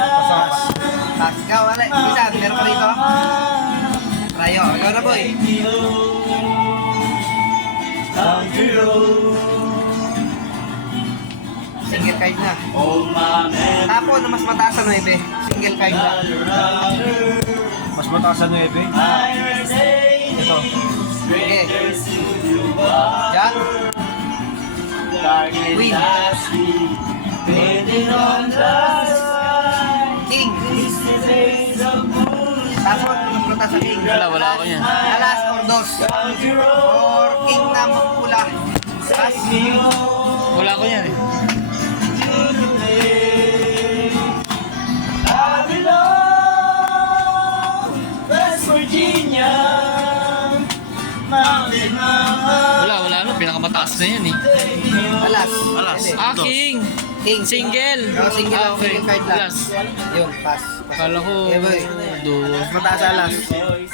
Pasok. Pass. Ikaw, wala. Isa, meron ka rito. Rayo. Ikaw na, boy. Single card na. Tapo na mas mataas sa 9. Single card na. Mas mataas sa 9. Ito. Okay. Yan. Queen. King. Tapos, mas mataas sa king. Wala ako yan. Alas or dos. Or king na magpula. Pass. Wala ko yan eh. Wala ano, pinakamataas na yan eh. Alas. Alas. Hindi. King! King. Single! Oh, single lang. Okay. Single card lang. Alas. Yun, pass. Akala ko, Okay, boy. Mas mataas sa alas.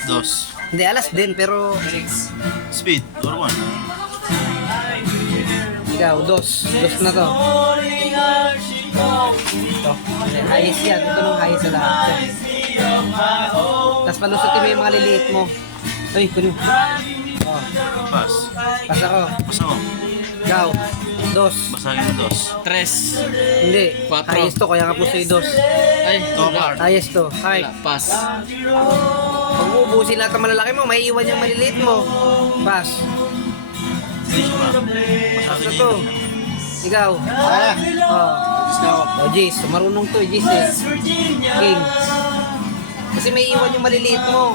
Dos. Hindi, alas din, pero Speed. Or 1. ikaw, dos. Dos na to. Ito. Highest yan. Ito nung highest sa lahat. Tapos palusutin mo yung mga liliit mo. Ay, kuno. Oh, Pass. pass ako. Pass ako. Ikaw, dos. Basagin mo dos. tres. Hindi. Quatro. Highest to, kaya ka puso yung dos. Ay, Top wala. card. Highest to. Wala. High. Pass. Pag uubusin lahat ng malalaki mo, may iwan yung maliliit mo. Pass. Pass na to. Ikaw. Oh. Oh, Jis. Marunong to, Jis eh. King. Kasi may iwan yung maliliit mo.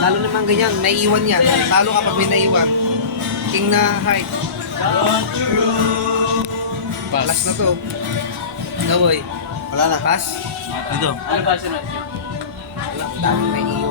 Lalo naman ganyan, may iwan yan. Talo kapag may naiwan. King na height. Pass. Last na to. Gawoy. Wala na. Pass. Dito. Ano ba sunod nyo?